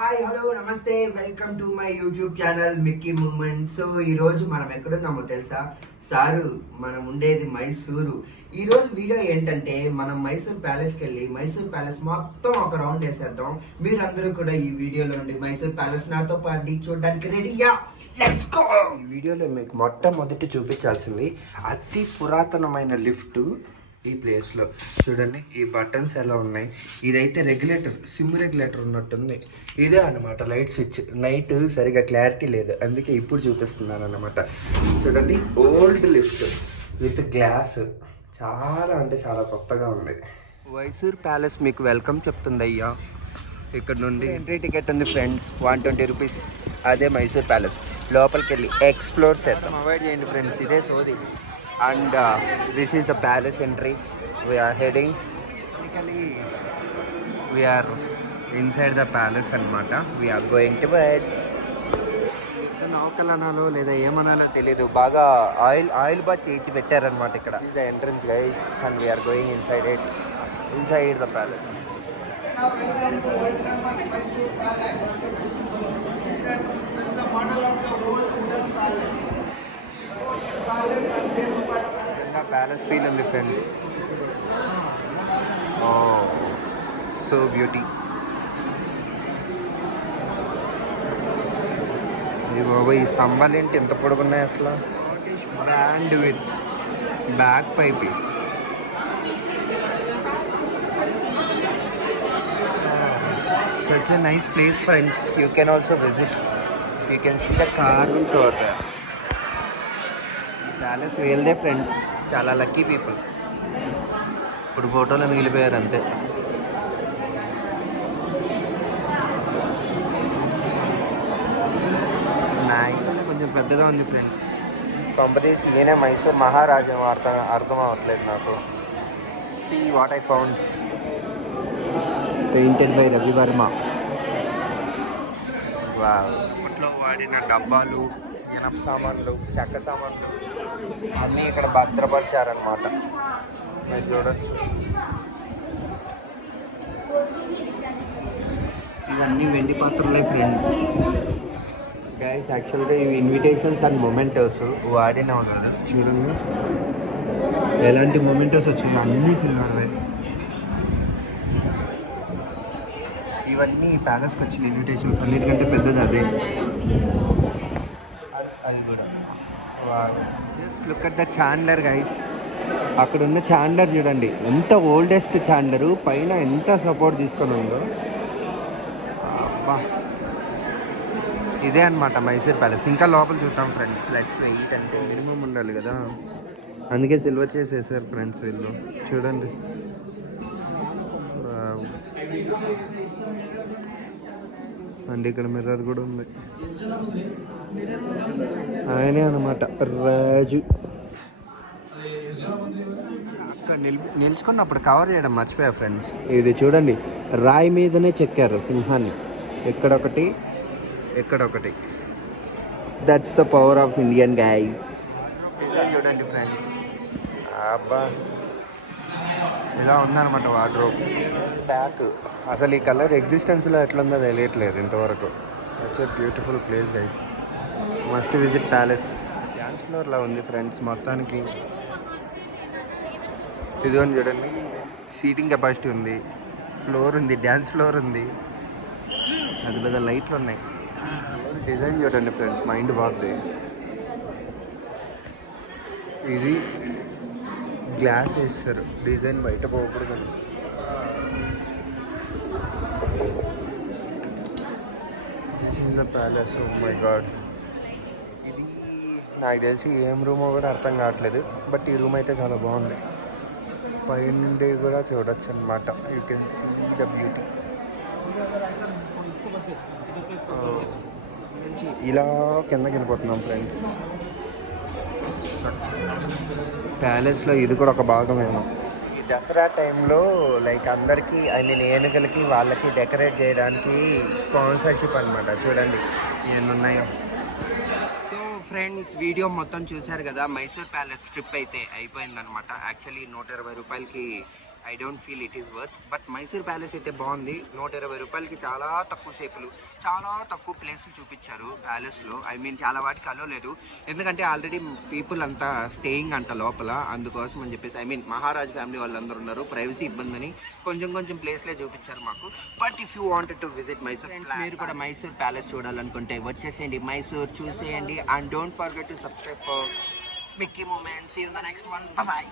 Hi hello నమస్తే welcome to my YouTube channel Mickey moment. So ఈరోజు మనం ఎక్కడున్నామో తెలుసా? సారు మనం ఉండేది మైసూరు. ఈరోజు వీడియో ఏంటంటే మనం మైసూర్ ప్యాలెస్కి వెళ్ళి మైసూర్ ప్యాలెస్ మొత్తం ఒక రౌండ్ వేసేద్దాం. మీరందరూ కూడా ఈ వీడియోలో ఉండి మైసూర్ ప్యాలెస్ నాతో పాటు చూడడానికి రెడీయా? Let's go. ఈ వీడియోలో మీకు మొట్టమొదటి చూపించాల్సింది అతి పురాతనమైన లిఫ్ట్ ఈ ప్లేస్లో. చూడండి ఈ బటన్స్ ఎలా ఉన్నాయి. ఇదైతే రెగ్యులేటర్, సిమ్ రెగ్యులేటర్ ఉన్నట్టుంది. ఇదే అనమాట లైట్ స్విచ్. నైట్ సరిగా క్లారిటీ లేదు, అందుకే ఇప్పుడు చూపిస్తున్నాను అనమాట. చూడండి ఓల్డ్ లిఫ్ట్ విత్ గ్లాస్, చాలా అంటే చాలా కొత్తగా ఉంది. మైసూర్ ప్యాలెస్ మీకు వెల్కమ్ చెప్తుంది అయ్యా. ఇక్కడ నుండి ఎంట్రీ టికెట్ ఉంది ఫ్రెండ్స్, 120 రూపీస్. అదే మైసూర్ ప్యాలెస్. లోపలికి వెళ్ళి ఎక్స్ప్లోర్ చేద్దాం. అవాయిడ్ చేయండి ఫ్రెండ్స్, ఇదే సోది. And this is the palace entry. We are heading. Technically, we are inside the palace anamata. We are going towards. నౌకలనాలో లేదా ఏమనాలో తెలియదు, బాగా ఆయిల్ బాత్ చేయించి పెట్టారనమాట ఇక్కడ. This is the entrance guys and we are going inside the palace. Palace feel ఉంది friends. So beauty. ఈ బాబా ఈ స్తంభాలు ఏంటి ఎంత పొడుగున్నాయి అసలు. Brand with back pipes. Such a nice place friends. You can also visit. You can see the carvings over there. Palace వీళ్ళదే ఫ్రెండ్స్, చాలా లక్కీ పీపుల్. ఇప్పుడు ఫోటోలో మిగిలిపోయారు అంతే. నా ఇంట్లో కొంచెం పెద్దగా ఉంది ఫ్రెండ్స్. కంపెనీస్ ఈయనే మైసూర్ మహారాజా అర్థం అవ్వట్లేదు నాకు. See what I found. Painted by Ravi Varma. అప్పట్లో వాడిన డబ్బాలు, ఇనప సామాన్లు, చెక్క సామాన్లు అన్నీ ఇక్కడ భద్రపరిచారనమాట. మీరు చూడొచ్చు, ఇవన్నీ వెండి పాత్రలే ఫ్రెండ్స్. గైస్ యాక్చువల్గా ఇవి ఇన్విటేషన్స్ అండ్ మొమెంటోస్ వాడినా ఉన్నారు. చూడండి ఎలాంటి మొమెంటోస్ వచ్చాయి, అన్నీ సిల్వర్వే. ఇవన్నీ ప్యాలెస్కి వచ్చిన ఇన్విటేషన్స్. అన్నిటికంటే పెద్దది అదే, అది కూడా. Just look at the Chandler guys. అక్కడ ఉన్న చాండ్లర్ చూడండి, ఎంత ఓల్డెస్ట్ చాండ్లరు, పైన ఎంత సపోర్ట్ తీసుకొని ఉందో. అబ్బా, ఇదే అనమాట మైసూర్ ప్యాలెస్. ఇంకా లోపల చూద్దాం ఫ్రెండ్స్. Let's wait. అంటే మినిమం ఉండాలి కదా, అందుకే సిల్వర్ చేసేసారు ఫ్రెండ్స్ వీళ్ళు. చూడండి అండ్ ఇక్కడ మిర్రర్ కూడా ఉంది. ఆయనే అనమాట రాజు. అక్కడ నిల్చుకున్నప్పుడు కవర్ చేయడం మర్చిపోయా ఫ్రెండ్స్. ఇది చూడండి, రాయి మీదనే చెక్కారు సింహాన్ని. ఎక్కడొకటి ఎక్కడొకటి. That's the power of Indian guys. చూడండి ఫ్రెండ్స్, అబ్బా ఇలా ఉందన్నమాట వార్డ్రోబ్. ప్యాక్ అసలు ఈ కలర్ ఎగ్జిస్టెన్స్లో ఎట్లుందో తెలియట్లేదు ఇంతవరకు. Such a beautiful place guys, must visit palace. Dance ఫ్లోర్లా ఉంది ఫ్రెండ్స్ మొత్తానికి. ఇదిగోని చూడండి, సీటింగ్ కెపాసిటీ ఉంది, ఫ్లోర్ ఉంది, డ్యాన్స్ ఫ్లోర్ ఉంది, పెద్ద పెద్ద లైట్లు ఉన్నాయి. డిజైన్ చూడండి ఫ్రెండ్స్, మైండ్ బాగుంది. ఇది గ్లాస్ వేస్తారు, డిజైన్ బయట పోకూడదు. This is the palace. Oh my God, ఇది నాకు తెలిసి ఏం రూమో కూడా అర్థం కావట్లేదు, బట్ ఈ రూమ్ అయితే చాలా బాగుంది. పైనుండి కూడా చూడొచ్చు అనమాట. You can see the beauty. ఇలా కిందకి వెళ్ళిపోతున్నాం ఫ్రెండ్స్. ప్యాలెస్లో ఇది కూడా ఒక భాగమేమో. ఈ దసరా టైంలో లైక్ అందరికీ, ఐ మీన్ ఏనుగులకి వాళ్ళకి డెకరేట్ చేయడానికి స్పాన్సర్షిప్ అనమాట. చూడండి ఎన్ని ఉన్నాయో. సో ఫ్రెండ్స్, వీడియో మొత్తం చూశారు కదా. మైసూర్ ప్యాలెస్ ట్రిప్ అయితే అయిపోయిందనమాట. యాక్చువల్లీ 120 రూపాయలకి I don't feel it is worth. But Mysore palace అయితే బాగుంది. 120 రూపాయలకి చాలా తక్కువ సేపులు, చాలా తక్కువ ప్లేసులు చూపించారు ప్యాలెస్లో. ఐ మీన్ చాలా వాటికి అలో లేదు, ఎందుకంటే ఆల్రెడీ పీపుల్ అంతా స్టేయింగ్ అంట లోపల, అందుకోసం అని చెప్పేసి. ఐ మీన్ మహారాజ్ ఫ్యామిలీ వాళ్ళందరూ ఉన్నారు, ప్రైవసీ ఇబ్బందని కొంచెం ప్లేస్లే చూపించారు మాకు. But if you wanted to visit Mysore, మీరు కూడా మైసూర్ ప్యాలెస్ చూడాలనుకుంటే వచ్చేసేయండి మైసూర్, చూసేయండి. And don't forget to subscribe for Mickey moments. See you in the next one. Bye by.